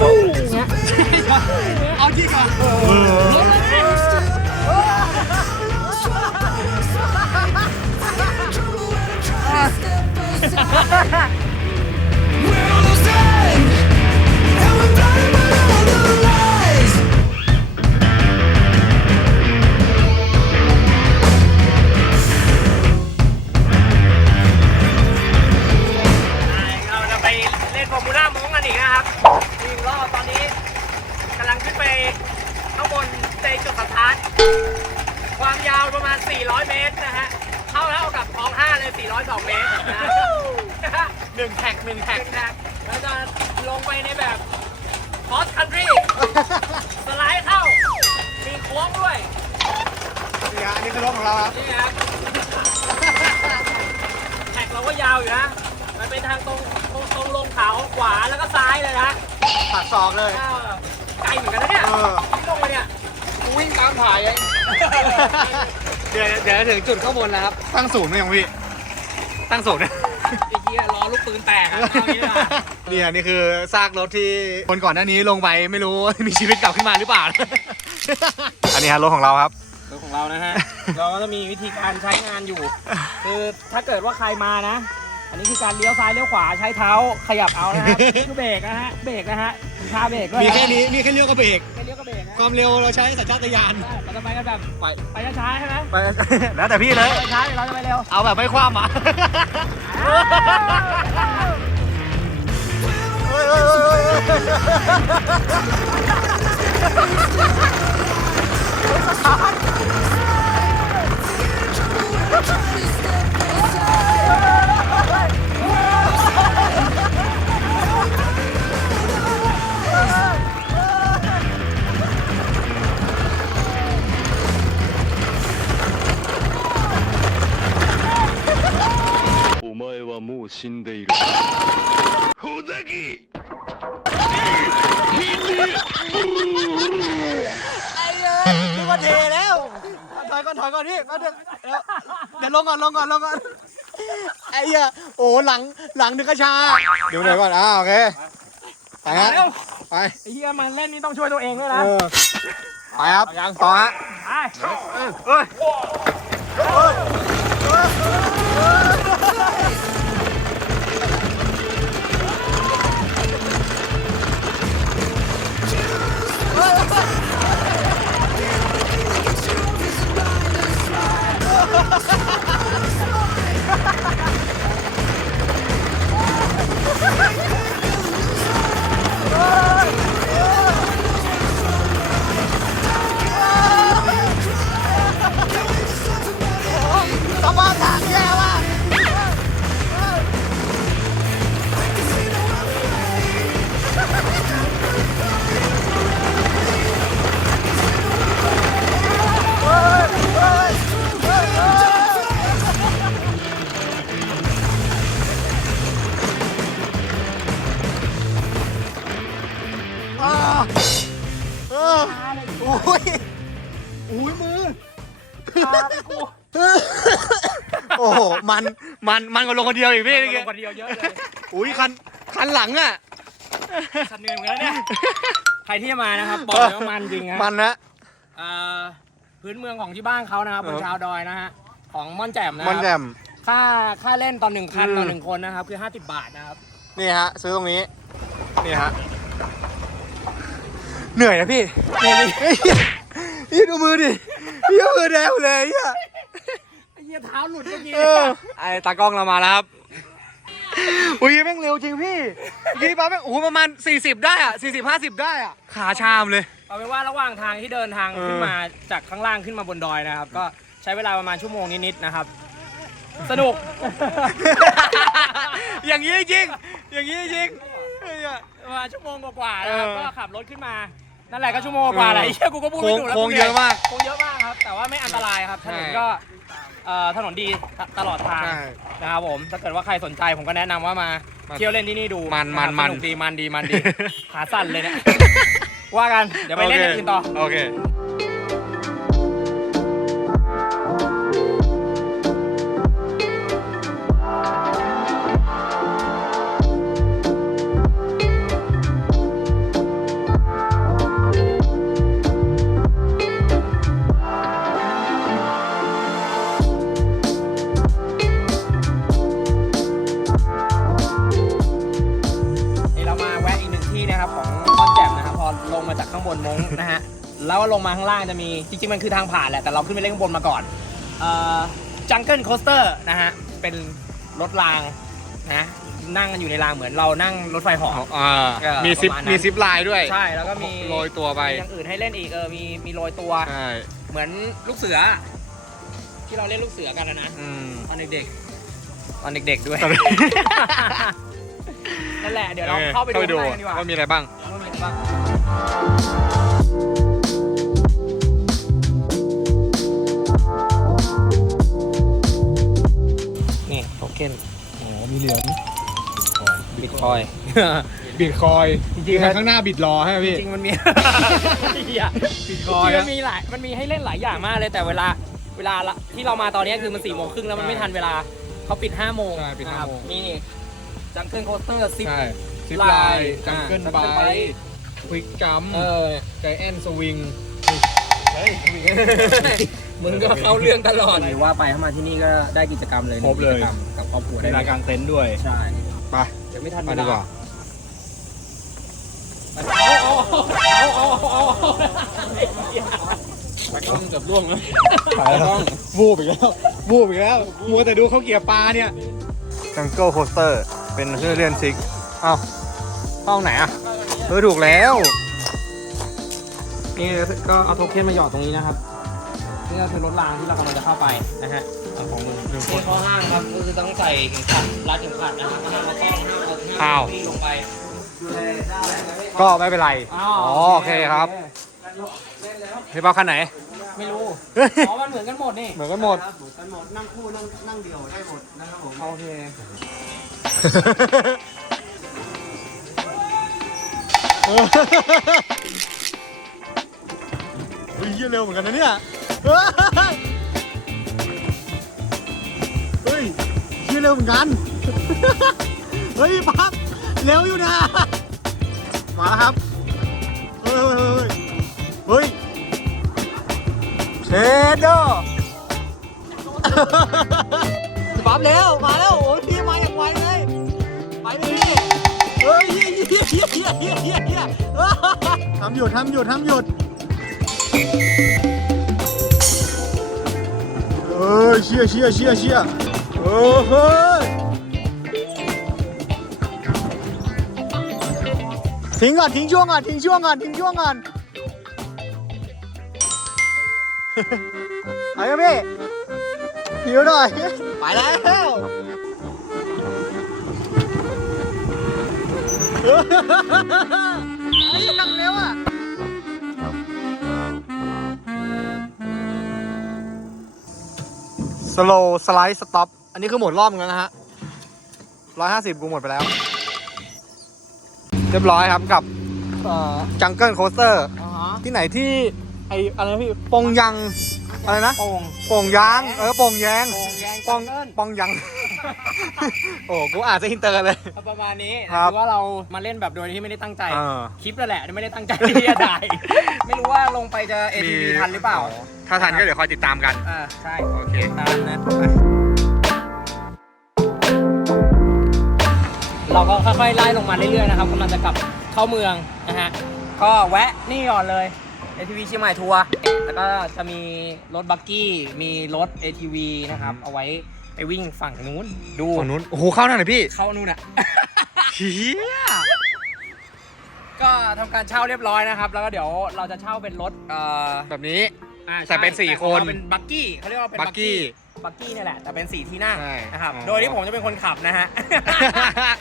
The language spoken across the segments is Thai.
ตู้อย่ นอีกนะครับอีกรอบตอนนี้กำลังขึ้นไปข้างบนในจุดสตาร์ทความยาวประมาณ 400 เมตรนะฮะเข้าแล้วกับคลอง5เลย 402 เมตรนะฮะหนึ่งแท็กหนึ่งแท็แท็กกแท็กแล้วจะลงไปในแบบ cross country สไลด์เข้า มีโค้งด้วยนี่ฮะอันนี้คือรถของเราครับ นี่ครับแท็กเราก็ยาวอยู่นะ มันเป็นทางตรง ตรงตรงลงเขาขวาแล้วก็ซ้ายเลยนะผักศอกเลยอ้าวไกลเหมือนกันนะเนี่ยเออที่ลงไปเนี่ย กูวิ่งตามถ่ายเองเดี๋ยวเดี๋ยวถึงจุดข้างบนแล้วครับ ตั้งศูนย์ไหมยังพี่ตั้งศูนย์นะไอ้เหี้ยล้อลูกปืนแตกอะเอางี้ดีกว่าเนี่ยนี่คือซากรถที่คนก่อนหน้านี้ลงไปไม่รู้ มีชีวิตกลับขึ้นมาหรือเปล่า อันนี้ฮะรถของเราครับ รถของเรานะฮะ เราก็จะมีวิธีการใช้งานอยู่ คือถ้าเกิดว่าใครมานะอั นนี้คือการเลี้ยวซ้ายเลี้ยวขวาใช้เท้าขยับเอานะฮะคือเบรกนะฮะเบรกนะฮะมีท่าเบรกด้วยมีนะแค่นี้มีแค่เลี้ยวกับเบรกแค่เลี้ยวก็เบรกนะความเร็วเราใช้สัญชาตญาณใช่เราจะไปกันแบบไปไปช้าๆใช่ไหมไปแล้วแต่พี่เลยไปช้าเดี๋ยวเราจะไปเร็วเอาแบบไม่คว่ำอะเฮ้ย งก่อนลงก่อนลงก่อนไอ้เหี้ยโอ้หลังหลังนึกกระชาเดี๋ยวเดี๋ยวก่อนอ่าโอเคไปฮะเร็วไปไอ้เหี้ยมันเล่นนี่ต้องช่วยตัวเองด้วยเอนะอไปครับต่อฮะไปเฮ้ย มันมันก็ลงคนเดียวอีกพี่ลนี่งคนเดียวเยอะเลยอุ้ยคันคันหลังอะสันเหนื่อยเหมือนกันนะเนี่ยใครที่จะมานะครับบอกเลยว่ามันจริงฮะมันนะเอ่อพื้นเมืองของที่บ้านเขานะครับบนเออชาวดอยนะฮะของม่อนแจ่มนะคมัรันแจ่มค่าค่าเล่นตอนหนึ่งคันอืมต่อหนึ่งคนนะครับคือ50บาทนะครับนี่ฮะซื้อตรงนี้นี่ฮะเหนื่อยนะพี่เหนื่อยดิพี่ดูมือดิพี่เอามือแดงเลยเฮียไอ้เหี้ยเท้าหลุดเมื่อกี้เออไอ้ตากล้องเรามาแล้วครับอุ้ยแม่งเร็วจริงพี่พี่ป้าแม่งโอ้โหประมาณ 40 ได้อะ40 50 ได้อะ ขาชามเลย เอาเป็นว่าระหว่างทางที่เดินทางเออขึ้นมาจากข้างล่างขึ้นมาบนดอยนะครับ ก็ใช้เวลาประมาณชั่วโมงนิดๆนะครับ สนุก อย่างนี้จริง อย่างนี้จริงเฮ้ยอะ ประมาณชั่วโมงกว่าๆนะครับ เออ ก็ขับรถขึ้นมา นั่นแหละก็ชั่วโมงกว่าๆแหละเออไอ้เหี้ยกูก็พูดไม่ถูกแล้วโค้งกูหนื่เยอะมากโค้งเยอะมากครับ แต่ว่าไม่อันตรายครับถนนใช่ก็ เอ่อถนนดีตตลอดทางใช่ นะครับผมถ้าเกิดว่าใครสนใจผมก็แนะนำว่ามามาเที่ยวเล่นที่นี่ดูมันะครับมันสนุกดีมันดีมันดี ขาสั่นเลยเนี่ยว่ากันเดี๋ยวไปเล่นอย่างอื่นต่อ โอเค ล้วลงมาข้างล่างจะมี จริงๆ มันคือทางผ่านแหละ แต่เราขึ้นไปเล่นข้างบนมาก่อนเอ่อจังเกิลโคสเตอร์นะฮะ เป็นรถรางนะนั่งกันอยู่ในรางเหมือนเรานั่งรถไฟเหออ่าเออมีซิปประมาณนั้น มีซิปไลน์ด้วยใช่แล้วก็มีโรยตัวไป มีอย่างอื่นให้เล่นอีกเออมีมีโรยตัว ใช่เหมือนลูกเสือ ที่เราเล่นลูกเสือกันนะนะอืม ตอนเด็กๆตอนเด็กๆด้วย ตอนเด็ก นั่นแหละเดี๋ยวเราเข้าไปดูข้างในกันดีกว่าว่ามีอะไรบ้าง ว่ามีอะไรบ้าง เค็นอ๋อมีเหรียญบิตคอยบิตคอยจริงๆข้างหน้าบิตรอให้ไหมพี่จริงๆมันมีเหี้ยบิตจคอยริงๆมันมีหลายมันมีให้เล่นหลายอย่างมากเลยแต่เวลาเวลาละที่เรามาตอนนี้คือมันสี่โมงครึ่งแล้วมันไม่ทันเวลาเขาปิดห้าโมงใช่ปิดห้าโมงนี่จังเกิลโคสเตอร์ซิปใช่ซิปไลไลน์น์จังเกิลอ่าไบ Jungle Bike ควิกจัมเออไกแอนสวิง มึงก็เข้าเรื่องตลอดหรือว่าไปเข้ามาที่นี่ก็ได้กิจกรรมเลยครบเลย กิจกรรมกับครอบครัวในได้รายการเต็นท์ด้วยใช่ไปเดี๋ยวไม่ทันไปเวดีลากว่าเอาเอาเอาเอาเอาเอาต้องเกือบล่วงแล้วต้องวูบอีกแล้ววูบอีกแล้วมัวแต่ดูเขาเกียร์ปลาเนี่ยจังเกิลโคสเตอร์ เป็นเครื่องเรียนซิกเอ้าห้องไหนอะเออถูกแล้ว นี่ก็เอาโทเค็นมาหยอดตรงนี้นะครับ นี่ก็คือรถรางที่เรากำลังจะเข้าไปนะฮะเอาของมือนี่ข้อห้ามครับก็คือต้องใส่เข็มขัดรัดเข็มขัดนะครับห้ามเอาต้องห้ามเอาห้ามอ้าวเอาที่ลงไปก็ไม่เป็นไรอ้าวอ๋อโอเคครับพี่เป้าคันไหน ไม่รู้เฮ้ย อ๋อมันเหมือนกันหมดนี่เหมือนกันหมดนั่งคู่นั่งนั่งเดี่ยวได้หมดนะครับผมโอเคเฮ้ยเหี้ยเร็วเหมือนกันนะเนี่ย เฮ้ยเฮ้ยเหี้ยเร็วเหมือนกัน เฮ้ยปั๊บเร็วอยู่นะ มาแล้วครับ เฮ้ย เฮ้ยเชดเดอร์ปั๊บเร็วมาแล้ว โอ้ยพี่มาอย่างไวเลย ไปเลยเฮ้ยเฮียเฮียเฮียเฮียเฮียทำหยุดทำหยุดทำหยุด อ้ยเชี่ยเชี่ยเชี่ยเชี่ยเออเฮ้ยทิ้งก่อนทิ้งช่วงก่อนทิ้งช่วงก่อนทิ้งช่วงก่อนไปกันพี่หิวหน่อย ไปแล้วเฮ้ สโลสไลด์สต็อปอันนี้คือหมดรอบนึงแล้วนะฮะร้อยห้าสิบกูหมดไปแล้ว เรียบร้อยครับกับจังเกิลโคสเตอร์อ๋อฮะที่ไหนที่ไออะไรนะพี่ปงยังอะไรนะโป่งปงยาง เออปงแยงโป่งแยงปองจังเกิลปองยัง โอ้กูอ่านจะอินเตอร์เลยเอาประมาณนี้ครับถือว่าเรามาเล่นแบบโดยที่ไม่ได้ตั้งใจ เออ คลิปนั่นแหละไม่ได้ตั้งใจที่จะได้ไม่รู้ว่าลงไปจะ ATV ทันหรือเปล่าถ้าทันก็เดี๋ยวคอยติดตามกัน อ่าใช่โอเค ตามนั้นไปเราก็ค่อยๆไล่ลงมาเรื่อยๆนะครับกำลังจะกลับเข้าเมืองนะฮะก็แวะนี่ก่อนเลย ATV เชียงใหม่ทัวร์แล้วก็จะมีรถบักกี้มีรถ ATV นะครับเอาไว้ ไปวิ่งฝั่งนู้น ดูฝั่งนู้น โอ้โห เข้าหน่อยพี่เข้านู่นอะ เฮียก็ทำการเช่าเรียบร้อยนะครับ แล้วก็เดี๋ยวเราจะเช่าเป็นรถเอ่อแบบนี้ อ่าแต่เป็นสี่ของเราคนเป็นบักกี้เขาเรียกว่าเป็นบักกี้ บักกี้เนี่ยแหละ แต่เป็นสี่ที่นั่งใช่นะครับ อ๋อ โดยที่ผมจะเป็นคนขับนะฮะ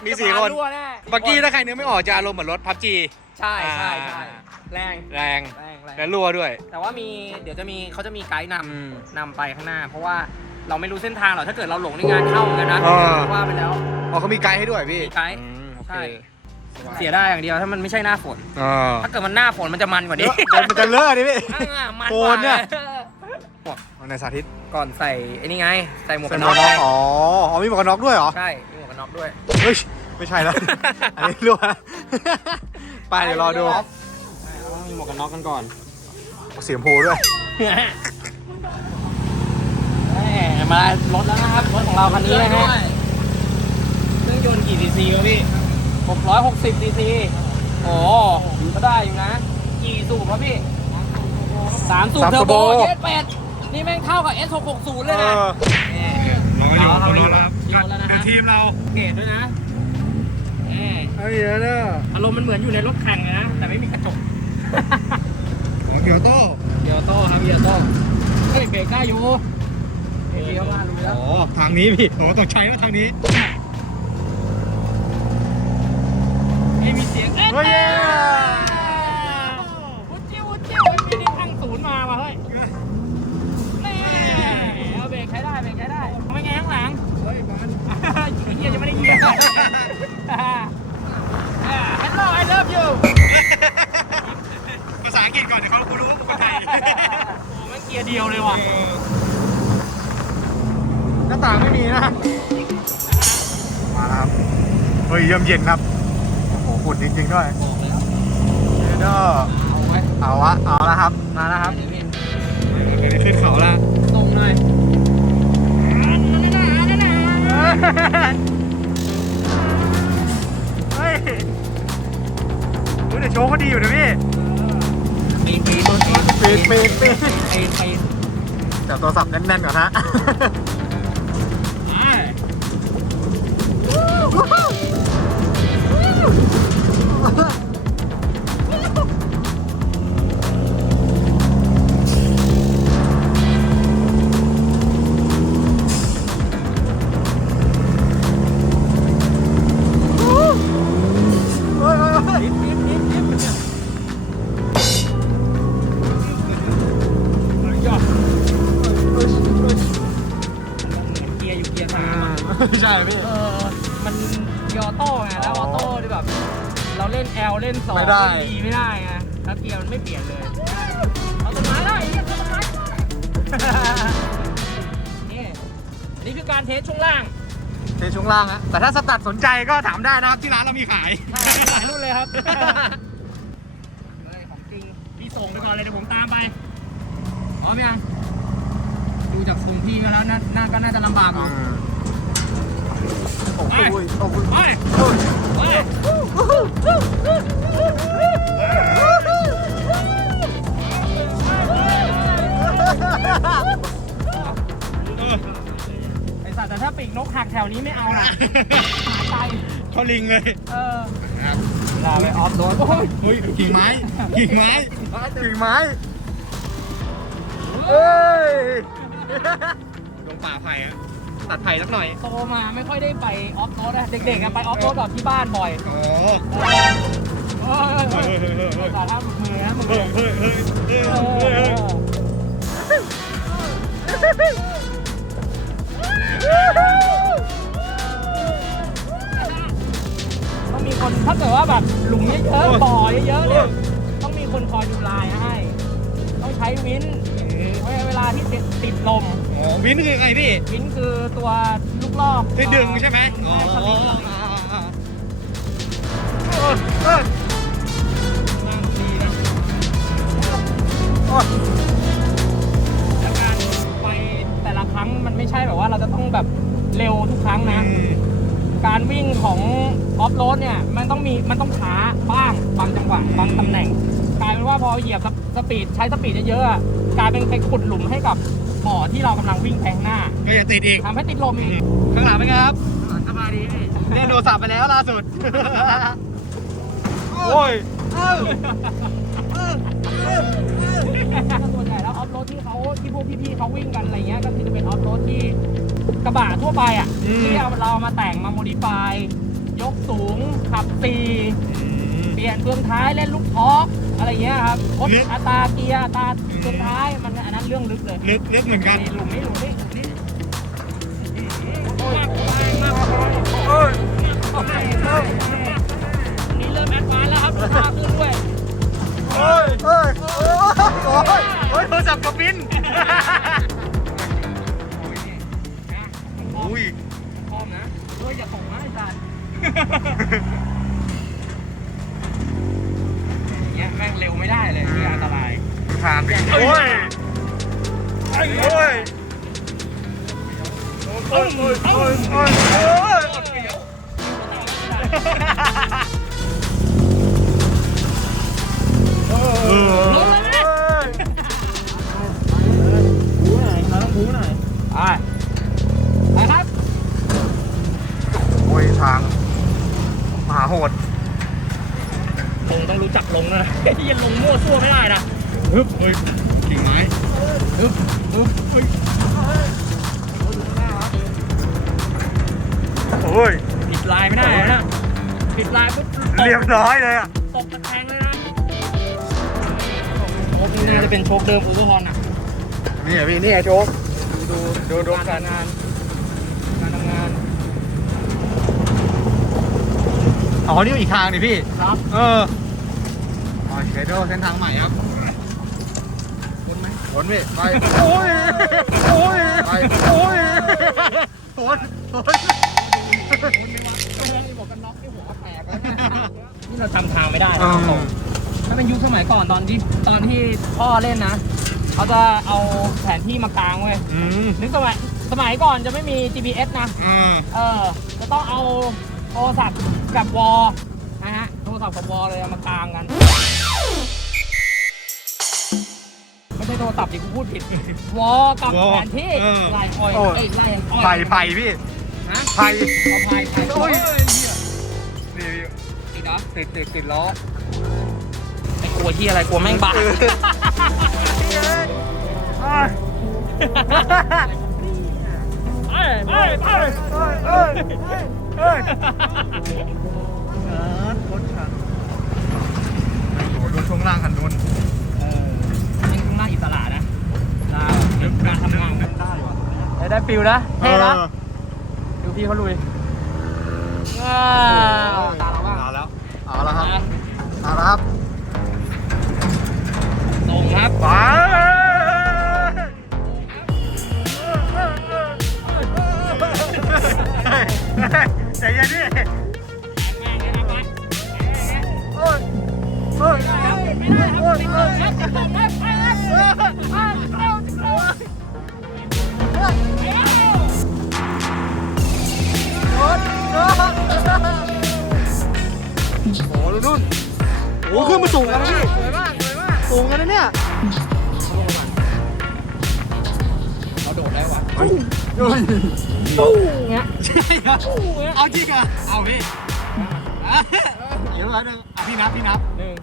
มีสี่คน จะพารั่วแน่บักกี้ถ้าใครนึกไม่ออกจะอารมณ์เหมือนรถพับจี ใช่ใช่ใช่อ่า แรงแรงแรงแรงและรัวด้วย แต่ว่ามีเดี๋ยวจะมีเขาจะมีไกด์นอืมำนำไปข้างหน้า เพราะว่า เราไม่รู้เส้นทางหรอกถ้าเกิดเราหลงในงานเข้าเหมือนกันนะอ่า ว่าไปแล้ว อ๋อเขามีไกด์ให้ด้วยพี่มีไกด์อืมโอเคใช่ เสียได้อย่างเดียวถ้ามันไม่ใช่หน้าฝน อ่าถ้าเกิดมันหน้าฝนมันจะมันกว่าเดี๋นี้ยวมันจะเลอะดิพี่ อ่ามันโฟกว่านเนี่ย เอาในสาธิตก่อนใส่ไอ้นี่ไง ใส่หมวกใส่กันหมน็วอกกกันน็อกไงอ๋ออ๋อมีหมวกกันน็อกด้วยเหรอ ใช่มีหมวกกันน็อกด้วย เฮ้ย ไม่ใช่แล้ว อันนี้รัวไปเดี๋ยวรอดูต้องมีหมวกกันน็อกกันก่อน เสียงโพด้วยแห มมารถแล้วนะครับรถของเราคันนี้นะฮะเครื่องยนต์กี่ซีซีวะพี่660ซีซีโอ้ก็ได้อยู่นะ กี่สูบครับพี่สามสูบสามเทอร์โบ turbo เย็ดเป็ดนี่แม่งเท่ากับ S660 เลยนะรออยู่รอแล้วครับโยนแล้วนะฮะเดี๋ยวทีมเราเกตด้วยนะเอ้ยไอ้เหี้ยเนี่ยอารมณ์มันเหมือนอยู่ในรถแข่งเลยนะ แต่ไม่มีกระจกของเกียวโต้เกียร์โต้ครับเกียร์โต้เฮ้ยเบรกได้อยู่ อ๋อ ทางนี้พี่โอ้ต้องใช้แล้วทางนี้ไม่มีเสียงเอ๊ะเฮ้ย มเย็นครับ โอ้โหฝุ่นจริงๆด้วยเด้อเอาไว้เอาวะเอาแล้วครับ มาแล้วครับเดี๋ยวพี่เดี๋ยวขึ้นเขาละตรงหน่อยเฮ้ยดูเดี๋ยวโชว์เขาดีอยู่นะพี่ปีนปีนตัวนี้ปีนปีนปีนปีนปีนจับโทรศัพท์แน่นๆก่อนฮะ มันเกียร์ออโต้ไงแล้วออโต้ที่แบบ เราเล่น L เล่น2ไม่ได้ เล่น D ไม่ได้ไงแล้วเกียร์มันไม่เปลี่ยนเลยเอาต้นไม้ได้เอาต้นไม้นี่นี่คือการเทสช่วงล่างเทช่วงล่างฮะแต่ถ้าสตัดสนใจก็ถามได้นะครับที่ร้านเรามีขาย หลายรุ่นเลยครับเฮ้ยของจริงพี่ส่งไปก่อนเลยเดี๋ยวผมตามไปพร้อมยังดูจากทรงพี่ก็แล้วน่าน่าก็น่าจะลำบากอยู่โอ้โหโอ้ ไปโอ้โหไปไอสัตว์แต่ถ้าปีกนกหักแถวนี้ไม่เอานะหาใจเขาลิงเลยเออลาไปออฟโรดโอ้ยเฮ้ยกิ่งไม้กิ่งไม้กิ่งไม้เอ้ยลงป่าไผ่อะ ตัดไผ่สักหน่อย โตมาไม่ค่อยได้ไปออฟโรดอะเด็กๆอะไปออฟโรดแบบที่บ้านบ่อยโอ้เฮ้ยเฮ้ยเฮ้ยเฮ้ยเฮ้ยเฮ้ยสาท่ามือนะมือเฮ้ยเฮ้ยเฮ้ยเฮ้ยเอเฮ้ยเฮ้ยต้องมีคนถ้าเกิดว่าแบบหลุมเยอะๆบ่อเยอะๆเนี่ยต้องมีคนคอยดูลายให้ ต้องใช้วินไว้เวลาที่ติดติดลม วินคือไงพี่ วินคือตัวลูกลอกที่ดึงใช่ไหมอ๋อแม่สลิงเอ้ยเอ้ยดีนะโอ้ยแล้วการไปแต่ละครั้งมันไม่ใช่แบบว่าเราจะต้องแบบเร็วทุกครั้งนะ การวิ่งของออฟโรดเนี่ยมันต้องมีมันต้องช้าบ้างบางจังหวะบางตำแหน่ง กลายเป็นว่าพอเหยียบสสปีดใช้สปีดเยอะๆอะกลายเป็นไปขุดหลุมให้กับ บ่อที่เรากำลังวิ่งแทงหน้าก็อย่าติดอีกทำให้ติดลมอีกข้างหลังเป็นไงครับสบายดีพี่เล่นโทรศัพท์ไปแล้วล่าสุด โอ้ยส่วนใหญ่แล้วออฟโรดที่เขาที่พวกพี่ๆเขาวิ่งกันอะไรเงี้ยก็คือจะเป็นออฟโรดที่กระบะทั่วไปอะอืม ที่เอาเรามาแต่งมาโมดิฟาย ยกสูงขับตี เปลี่ยนเฟืองท้ายเล่นลูกท้อ อะไรเงี้ยครับลดลึก อัตราเกียร์อัตราเฟืองท้ายมันอันนั้นเรื่องลึกเลยลึกลึกเหมือนกันหลุมนี้หลุมนี้หลุมนี้มากไปมากไปโอ้ยอันนี้เริ่มแอดวานซ์แล้วครับมากขึ้นด้วยโอ้ยโอ้ย โอ้ย โอ้ย โอ้ยโทรศัพท์กับบิน อุ้ย พร้อมนะเฮ้ยอย่าตกนะไอ้สัตว์อย่างเงี้ย แม่งเร็วไม่ได้เลยคืออันตรายผ่านโอ้ยโอ้ยโอ้ยโอ้ยโอ้ยโอ้ยโอ้ยเออคูหน่อยไปไปครับโอ้ยทางมหาโหด ลงต้องรู้จักลงนะยันลงมั่วซั่วไม่ได้นะฮึบเฮ้ยกิ่งไม้ฮึบฮึบเฮ้ยโอ้ยผิดลายไม่ได้นะผิดลายปุ๊บตกเรียบร้อยเลยอะตกตะแคงเลยนะโชคนี่น่าจะเป็นโชคเดิมโอเวอร์ฮอนอะนี่อะพี่นี่ไงโชคดูดูดูการทำงาน การทำงาน อ๋อนี่อีกทางนี่พี่ครับเอออ๋อเชโดเส้นทางใหม่ครับวนไหมวนพี่ไปโอ้ยโอ้ยไปโอ้ยวนวนนี่เราจำทางไม่ได้อืนะมถ้าเป็นยุคสมัยก่อนตอนที่ตอนที่พ่อเล่นนะ เขาจะเอาแผนที่มากางเว้ยอืมนึกสมัยสมัยก่อนจะไม่มี GPS นะอ่าเออจะต้องเอาโทรศัพท์ กับวอลนะฮะโทรศัพท์กับวอลเลยเอามากางกัน ไม่ใช่โทรศัพท์ดิกูพูดผิดวอลกับแผนที่ลายอ้อยเอ้ยลายอ้อยไผ่ไผ่พี่ฮะไผ่เอาไผ่ไผ่โอ้โอ้ยยนี่พี่ติดเหรอติดติดติดล้อไอ้กลัวที่อะไรกลัวแม่งบาดไปไปไป เอ้ย เอ้ยรถคันดูช่วงล่างคันนู้นเออนี่ข้างล่างอิสระนะได้การทำงานได้ว่ะได้ได้ฟิลนะเท่นะออดูพี่เขาลุยว้าเอวตาเราบ้างเอาแล้วเอาแล้วครับเอาแล้วครับส่งครับไป ใจเย็นดิแม่ยโอ้ยโอ้ยไม่ได้ครับติดลมครับติดลมครับไปครับไปเข้าติดลมเอ้าโอ้โหดูนู่นโอ้ขึ้นมาสูงกันนะพี่สวยมากสวยมากสูงกันนะเนี่ยเราโดดได้วะเฮ้ยตู้เงี้ย เอาจริงเหรอะเอาพี่เดี๋ยวมาหนึ่งอะพี่นับพี่นับ หนึ่ง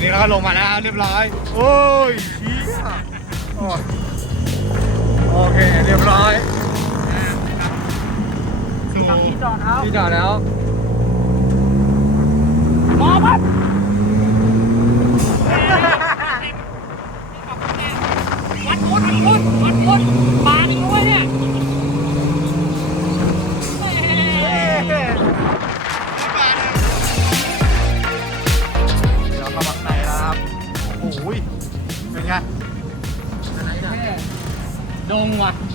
นี่เราก็ลงมาแล้วเรียบร้อย โอ้ยเชี่ยโอ้ยโอเคเรียบร้อยสู่ที่จอดเอาที่จอดแล้วมอพัดวัดพุดวัดพุดวัดพุดป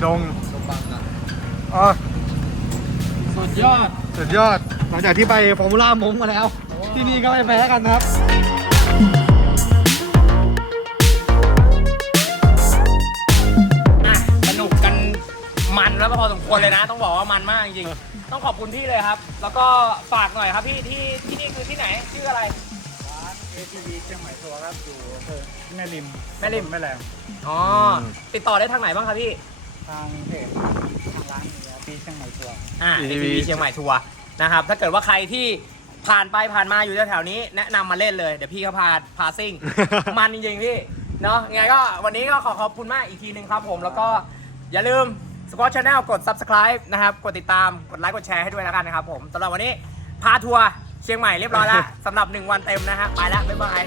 ดงว่ะดงดงบังอะอ๋อสุดยอด สุดยอด หลังจากที่ไปฟอร์มูล่ามงมาแล้ว ที่นี่ก็ไม่แพ้กันนะครับ อะสนุกกันมันแล้วพอสมควรเลยนะ ต้องบอกว่ามันมากจริงๆต้องขอบคุณพี่เลยครับ แล้วก็ฝากหน่อยครับพี่ที่ที่นี่คือที่ไหนชื่ออะไร ATV เชียงใหม่ตัวครับอยู่อำเภอแม่ริมแม่ริม แม่แรงอ๋อติดต่อได้ทางไหนบ้างครับพี่ ทางเพจทางร้านเนี่ยปีเชียงใหม่ตัวอ่า ATV ATV เชียงใหม่ทัวร์นะครับ ถ้าเกิดว่าใครที่ผ่านไปผ่านมาอยู่แถวๆนี้ แนะนำมาเล่นเลย เดี๋ยวพี่เขาพาพาซิ่ง มันจริงๆพี่เนาะยังไงก็วันนี้ก็ขอขอบคุณมากอีกทีหนึ่งครับผม แล้วก็อย่าลืม Squad Channel กด Subscribe นะครับ กดติดตามกดไลค์กดแชร์ให้ด้วยแล้วกันนะครับผมสำหรับวันนี้พาทัวร์เชียงใหม่เรียบร้อยแล้วสำหรับ 1 วันเต็มนะฮะไปแล้วบ๊ายบาย